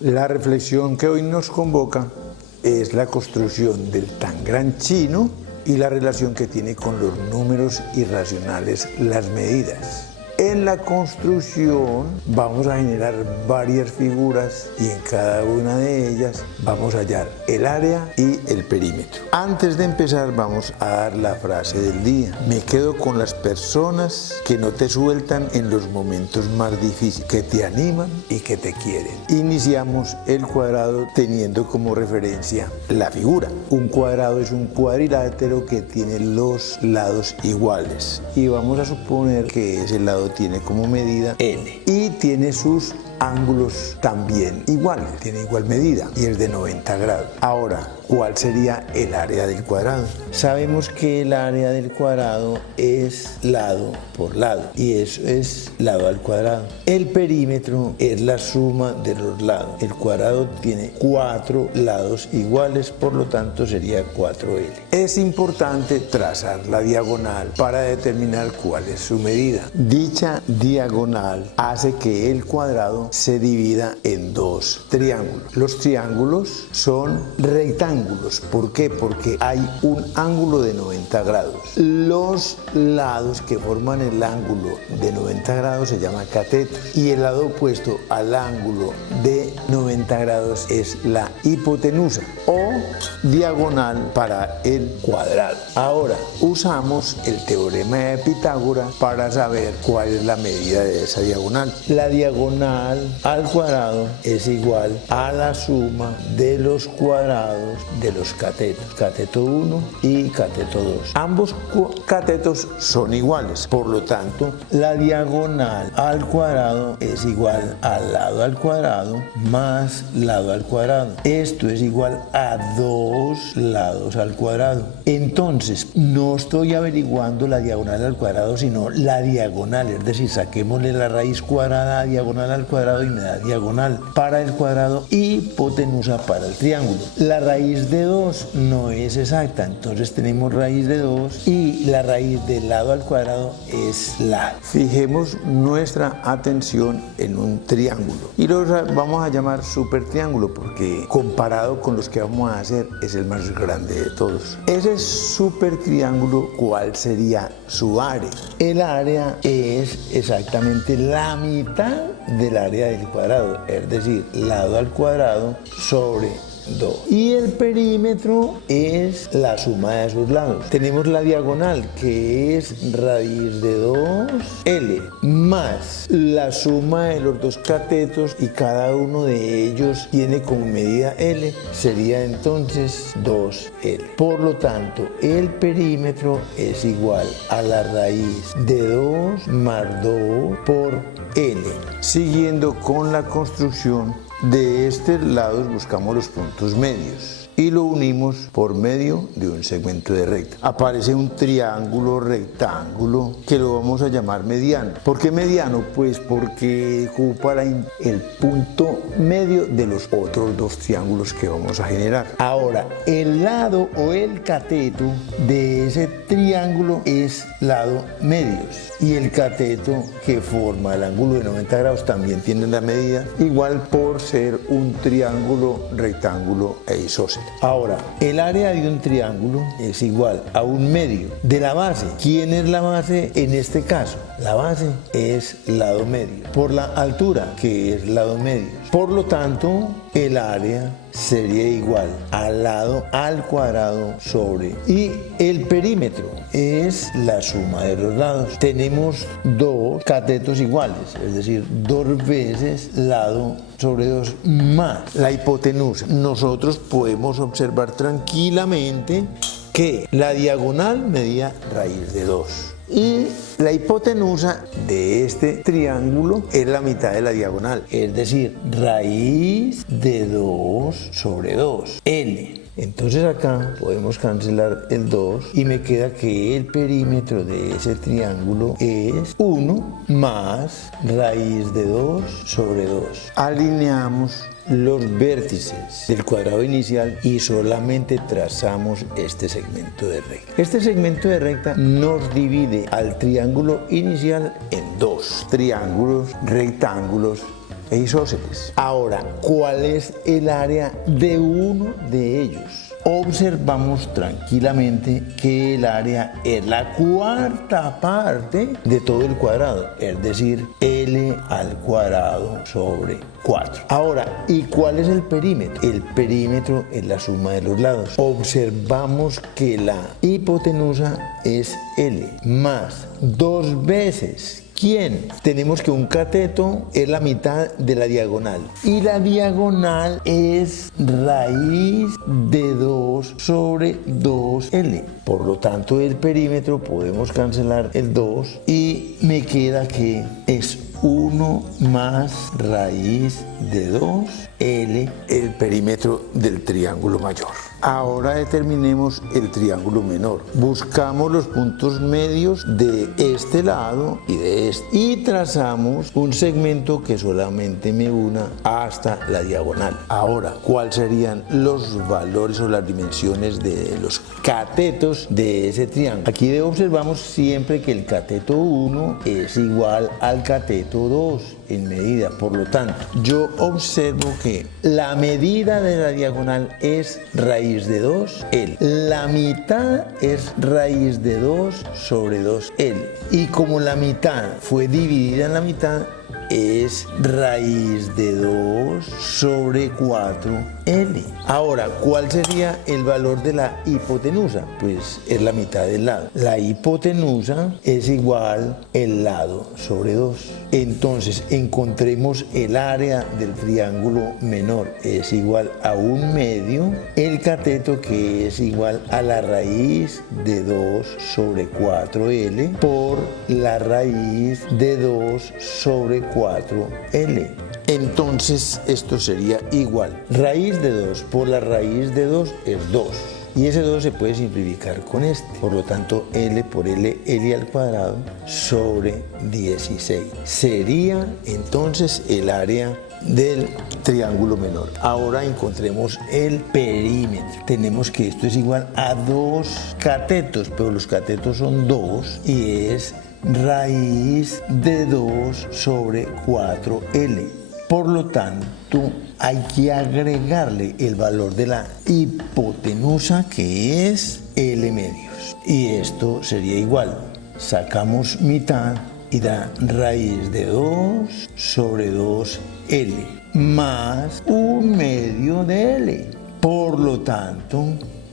La reflexión que hoy nos convoca es la construcción del Tangram chino y la relación que tiene con los números irracionales, las medidas. En la construcción vamos a generar varias figuras y en cada una de ellas vamos a hallar el área y el perímetro. Antes de empezar vamos a dar la frase del día. Me quedo con las personas que no te sueltan en los momentos más difíciles, que te animan y que te quieren. Iniciamos el cuadrado teniendo como referencia la figura. Un cuadrado es un cuadrilátero que tiene los lados iguales y vamos a suponer que ese lado tiene como medida L y tiene sus ángulos también iguales, tiene igual medida y es de 90 grados. Ahora, ¿cuál sería el área del cuadrado? Sabemos que el área del cuadrado es lado por lado y eso es lado al cuadrado. El perímetro es la suma de los lados. El cuadrado tiene 4 lados iguales, por lo tanto sería 4L. Es importante trazar la diagonal para determinar cuál es su medida. Dicha diagonal hace que el cuadrado se divida en dos triángulos. Los triángulos son rectángulos. ¿Por qué? Porque hay un ángulo de 90 grados. Los lados que forman el ángulo de 90 grados se llaman catetos y el lado opuesto al ángulo de 90 grados es la hipotenusa o diagonal para el cuadrado. Ahora usamos el teorema de Pitágoras para saber cuál es la medida de esa diagonal. La diagonal al cuadrado es igual a la suma de los cuadrados de los catetos, cateto 1 y cateto 2. Ambos catetos son iguales, por lo tanto la diagonal al cuadrado es igual al lado al cuadrado más lado al cuadrado. Esto es igual a 2 lados al cuadrado. Entonces no estoy averiguando la diagonal al cuadrado, sino la diagonal, es decir, saquémosle la raíz cuadrada diagonal al cuadrado y me da diagonal para el cuadrado y hipotenusa para el triángulo. La raíz de 2 no es exacta, entonces tenemos raíz de 2 y la raíz del lado al cuadrado es la. Fijemos nuestra atención en un triángulo y lo vamos a llamar supertriángulo porque comparado con los que vamos a hacer es el más grande de todos. Ese supertriángulo, ¿cuál sería su área? El área es exactamente la mitad del área del cuadrado, es decir, lado al cuadrado sobre 2. Y el perímetro es la suma de sus lados. Tenemos la diagonal que es raíz de 2L más la suma de los dos catetos y cada uno de ellos tiene como medida L, sería entonces 2L. Por lo tanto, el perímetro es igual a la raíz de 2 más 2 por L. Siguiendo con la construcción, de este lado buscamos los puntos medios y lo unimos por medio de un segmento de recta. Aparece un triángulo rectángulo que lo vamos a llamar mediano. ¿Por qué mediano? Pues porque ocupa el punto medio de los otros dos triángulos que vamos a generar. Ahora, el lado o el cateto de ese triángulo es lado medios y el cateto que forma el ángulo de 90 grados también tiene la medida igual por ser un triángulo rectángulo e isósceles. Ahora, el área de un triángulo es igual a un medio de la base. ¿Quién es la base en este caso? La base es lado medio por la altura, que es lado medio. Por lo tanto, el área sería igual al lado al cuadrado sobre, y el perímetro es la suma de los lados. Tenemos dos catetos iguales, es decir, 2 veces lado sobre 2 más la hipotenusa. Nosotros podemos observar tranquilamente que la diagonal medía raíz de 2. Y la hipotenusa de este triángulo es la mitad de la diagonal, es decir, raíz de 2 sobre 2, L. Entonces acá podemos cancelar el 2 y me queda que el perímetro de ese triángulo es 1 más raíz de 2 sobre 2. Alineamos los vértices del cuadrado inicial y solamente trazamos este segmento de recta. Este segmento de recta nos divide al triángulo inicial en dos triángulos rectángulos e isósceles. Ahora, ¿cuál es el área de uno de ellos? Observamos tranquilamente que el área es la cuarta parte de todo el cuadrado, es decir, L al cuadrado sobre 4. Ahora, ¿y cuál es el perímetro? El perímetro es la suma de los lados. Observamos que la hipotenusa es L más 2 veces. ¿Quién? Tenemos que un cateto es la mitad de la diagonal y la diagonal es raíz de 2 sobre 2L. Por lo tanto, el perímetro podemos cancelar el 2 y me queda que es 1 más raíz de 2L, el perímetro del triángulo mayor. Ahora determinemos el triángulo menor. Buscamos los puntos medios de este lado y de este y trazamos un segmento que solamente me una hasta la diagonal. Ahora, ¿cuáles serían los valores o las dimensiones de los catetos de ese triángulo? Aquí observamos siempre que el cateto 1 es igual al cateto 2 en medida. Por lo tanto, yo observo que la medida de la diagonal es raíz de 2L. La mitad es raíz de 2 sobre 2L. Y como la mitad fue dividida en la mitad, es raíz de 2 sobre 4L. Ahora, ¿cuál sería el valor de la hipotenusa? Pues es la mitad del lado. La hipotenusa es igual el lado sobre 2. Entonces, encontremos el área del triángulo menor. Es igual a 1 medio el cateto, que es igual a la raíz de 2 sobre 4L por la raíz de 2 sobre 4L. Entonces esto sería igual. Raíz de 2 por la raíz de 2 es 2. Y ese 2 se puede simplificar con este. Por lo tanto, L por L al cuadrado sobre 16. Sería entonces el área del triángulo menor. Ahora encontremos el perímetro. Tenemos que esto es igual a 2 catetos, pero los catetos son 2 y es raíz de 2 sobre 4L. Por lo tanto, hay que agregarle el valor de la hipotenusa, que es L medios. Y esto sería igual. Sacamos mitad y da raíz de 2 sobre 2L más 1 medio de L. Por lo tanto,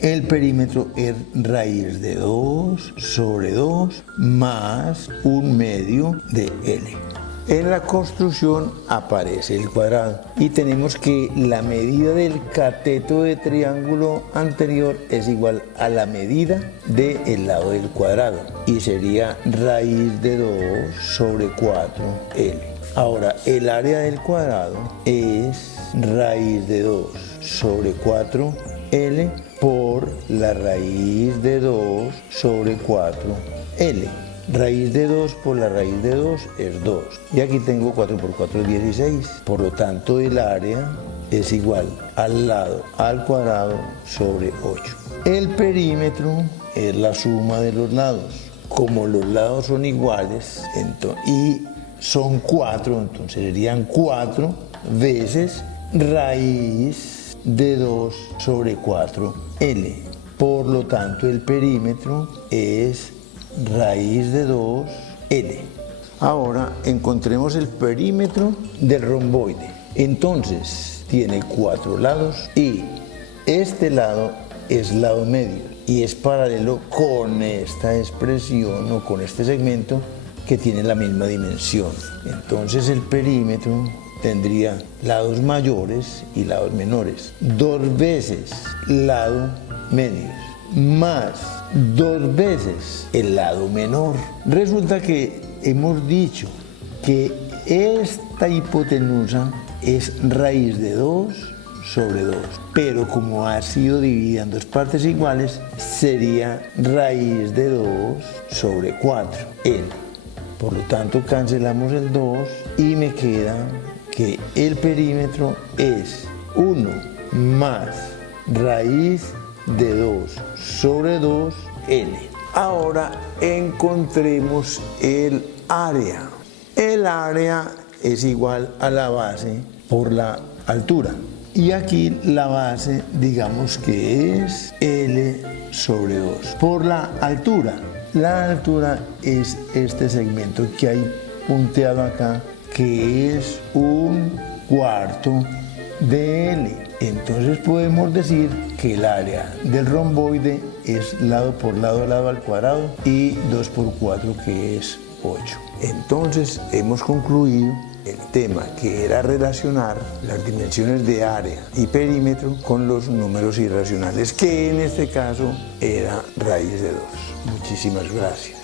el perímetro es raíz de 2 sobre 2 más 1 medio de L. En la construcción aparece el cuadrado y tenemos que la medida del cateto de triángulo anterior es igual a la medida del lado del cuadrado y sería raíz de 2 sobre 4L. Ahora, el área del cuadrado es raíz de 2 sobre 4L por la raíz de 2 sobre 4L. Raíz de 2 por la raíz de 2 es 2. Y aquí tengo 4 por 4 es 16. Por lo tanto, el área es igual al lado al cuadrado sobre 8. El perímetro es la suma de los lados. Como los lados son iguales y son 4, entonces serían 4 veces raíz de 2 sobre 4L. Por lo tanto, el perímetro es raíz de 2L. Ahora encontremos el perímetro del romboide. Entonces tiene 4 lados y este lado es lado medio y es paralelo con esta expresión o con este segmento que tiene la misma dimensión. Entonces el perímetro tendría lados mayores y lados menores. 2 veces lado medio más 2 veces el lado menor. Resulta que hemos dicho que esta hipotenusa es raíz de 2 sobre 2, pero como ha sido dividida en 2 partes iguales, sería raíz de 2 sobre 4L. Por lo tanto, cancelamos el 2 y me queda que el perímetro es 1 más raíz de 2 sobre 2L. Ahora encontremos el área. El área es igual a la base por la altura. Y aquí la base, digamos que es L sobre 2 por la altura. La altura es este segmento que hay punteado acá, que es 1/4 de L. Entonces podemos decir que el área del romboide es lado por lado al cuadrado y 2 por 4, que es 8. Entonces hemos concluido el tema, que era relacionar las dimensiones de área y perímetro con los números irracionales, que en este caso era raíz de 2. Muchísimas gracias.